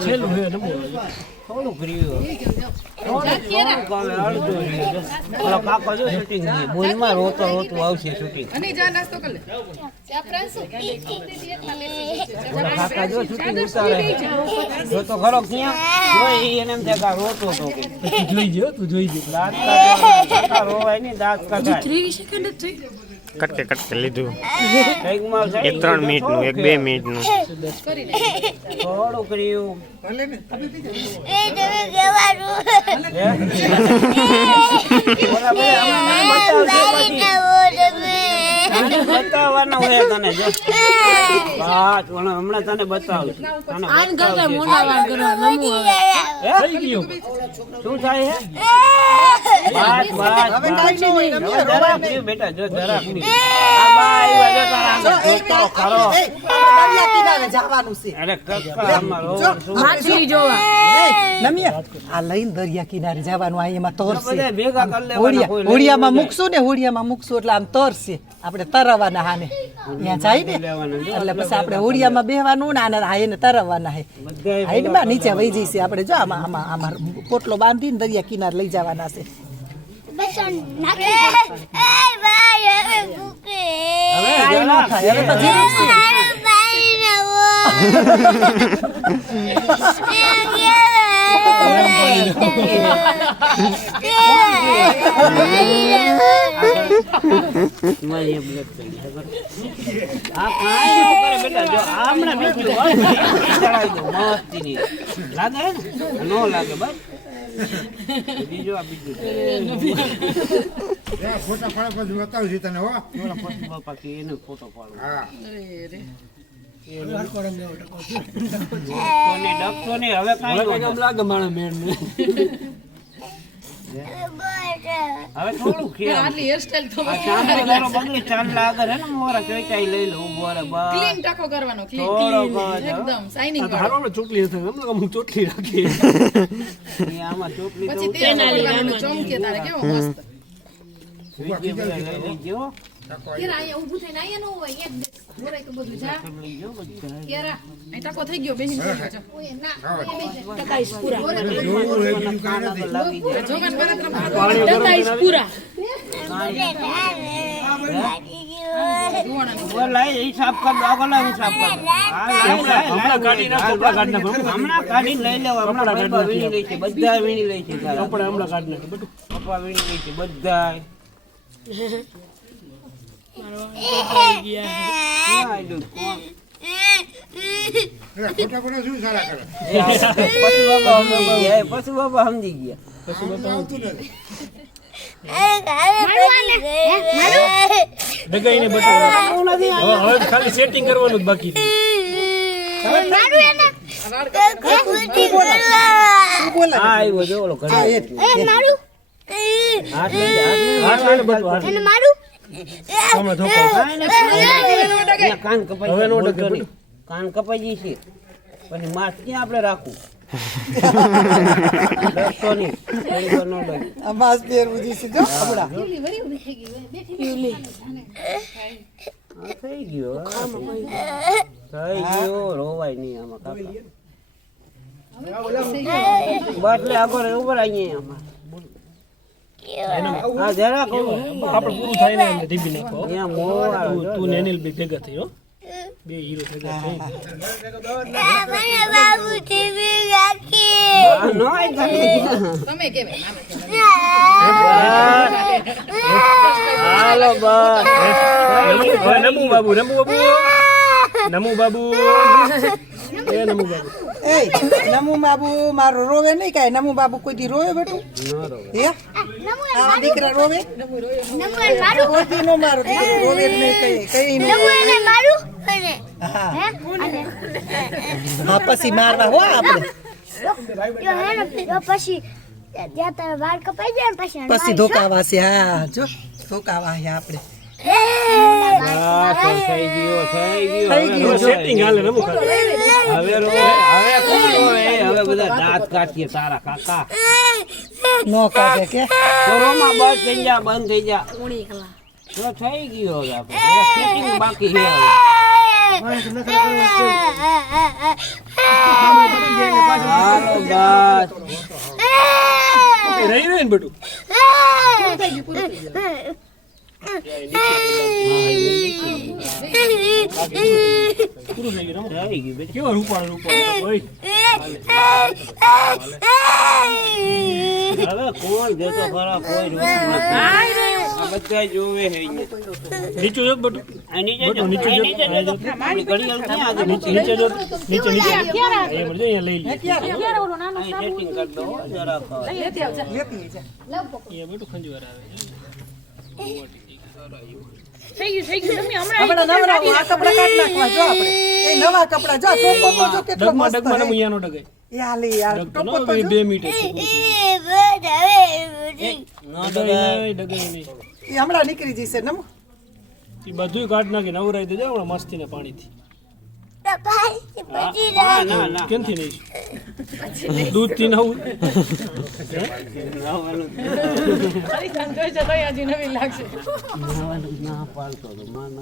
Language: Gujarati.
છેલ્લું હે નમો થોડું કર્યું કાકો જો શૂટિંગ બોલમાં રોતો રોતો આવશે શૂટિંગ કાકા જો શૂટિંગ ઉતારે રોતો ખરો ક્યાં જોઈ એને એમ થાય રોતો તો જોઈ જો તું જોઈ જો દાંત કાઢે રોવાય નહીં દાંત કાઢે કટકે કટકે લીધું એક 3 મિનિટનું એક 2 મિનિટનું થોડું કર્યું બતાવવાના હોય તને જો બસ હમણાં તને બતાવું શું થાય હે બેટા જો જરાક દરિયા કિનારે જવાનું એમાં તરશે હોડિયામાં મૂકશું ને હોડિયામાં મૂકશું એટલે આમ તરશે આપણે તરવાના હાને ત્યાં જાય ને એટલે પછી આપણે હોડિયામાં બેહવાનું ને આને હાઈને તરવાના હે હાઈડમાં નીચે વહી જઈશે આપણે જો આમાં આમાં આમાં પોટલો બાંધીને દરિયા કિનારે લઈ જવાના છે લાગે બસ બીજો આ બીજું ફોટા પાડવા પછી બતાવું છું તને હો પછી બાપા કે એને ફોટો પાડો હા ડોક્ટર ને હવે કાઈ લાગે મારા મેન ને હવે થોડું ખેલ આટલી હેરસ્ટાઈલ તો ચાંદલો બગલી ચાંદલા આગળ હે ને મોરા ચોઈટાઈ લઈ લો ઉભો રે બસ ક્લીન ટકો કરવાનો ક્લીન એકદમ શાઇનિંગ વાળો હારો ચોટલી હશે હમ ચોટલી રાખી આમાં ચોટલી તો પછી તેના ચમકે તારે કેવો મસ્ત લઈ જો કેરા આયા ઊભું થઈને આયા નો હોય એક મોરાય તો બધું જા કેરા આ ટકો થઈ ગયો બેહીન ઓય ના ટકાઈસ પૂરા જોગન બરતરા ટકાઈસ પૂરા લાઈ હિસાબ કર દો આગળ હિસાબ કર હમણાં કાઢી નાખો હમણાં કાઢી લઈ લેવા હમણાં પપ્પા વીણી લઈ છે બધા વીણી લઈ છે આપણે હમણાં કાઢી નાખો બધું પપ્પા વીણી લઈ છે બધા પશુ બાબા સમજી ગયા ખાલી સેટિંગ કરવાનું જ બાકી કાન કપાઈ જશે પછી માસ્ક ક્યાં આપણે રાખવું થઈ ગયો રોવાય નહીં આમાં કાકા બસ લે આગળ ઉપર આવીએ આમાં હા જરા કહું આપણે પૂરું થાય ને એમ ધીબી નાખો તું ને અનિલ બી ભેગા થઈ હો બે હીરો ભેગા થઈ બાબુ ટીવી રાખી તમે કેમે હાલો બસ નમુ બાબુ નમુ બાબુ નમુ બાબુ એ નમુ બાબુ એ નમુ બાબુ મારો રોવે નહીં કાંઈ નમુ બાબુ કોઈ દી રોવે બેટું હે આ દીકરા રોવે કોઈ દી નો મારો દીકરો રોવે નહીં કઈ હા પછી મારવા હો આપણે પછી ધોકાવા છે હા જો ધોકાવા છે આપણે થઈ ગયો સેટિંગ હાલે નમુ હવે બધા દાંત કાઢીએ તારા કાકા નો કાઢે કે કોરોમાં બસ થઈ જા બંધ થઈ જા તો થઈ ગયો આપણે સેટિંગ બાકી છે હાલો બસ રહી રહ્યું ને બધું પૂરું થઈ ગયું થઈ ગયું બેટા. કેવા રૂપાળા હોય હવે કોણ દેતો ખરા કોઈ રૂપ નથી. આ બધા જોવે છે અહીંયા. નીચું જો બધું આ નીચે જો, આ નીચે જો. આપણી ઘડિયાળ ક્યાં આગળ નીચે જો નીચે નીચે એ બધું અહીંયા લઈ લે અહીં setting કરી દો હો જરાક. એ બધું ખંજવાર આવે હમણાં નવરાવું આ કપડાં કાઢ નાખવા જો આપણે એ નવા કપડાં જો ટોપો તો જો કેટલો ડગમાં મસ્ત ડગમાં હે. મુયાનો ડગાય એ હાલી યાર ડગતો ટોપો ન તો જો 2 મીટર છે ન ડગાય. ડગાય નહીં એ હમણાં નીકળી જશે નમો એ બધું કાઢ નાખી નવરાઈ દેજો હમણાં મસ્તી ને પાણીથી ના ના ના કેમથી નહીં દૂધથી નવું નાવાનું ના પાડતો તો માં ના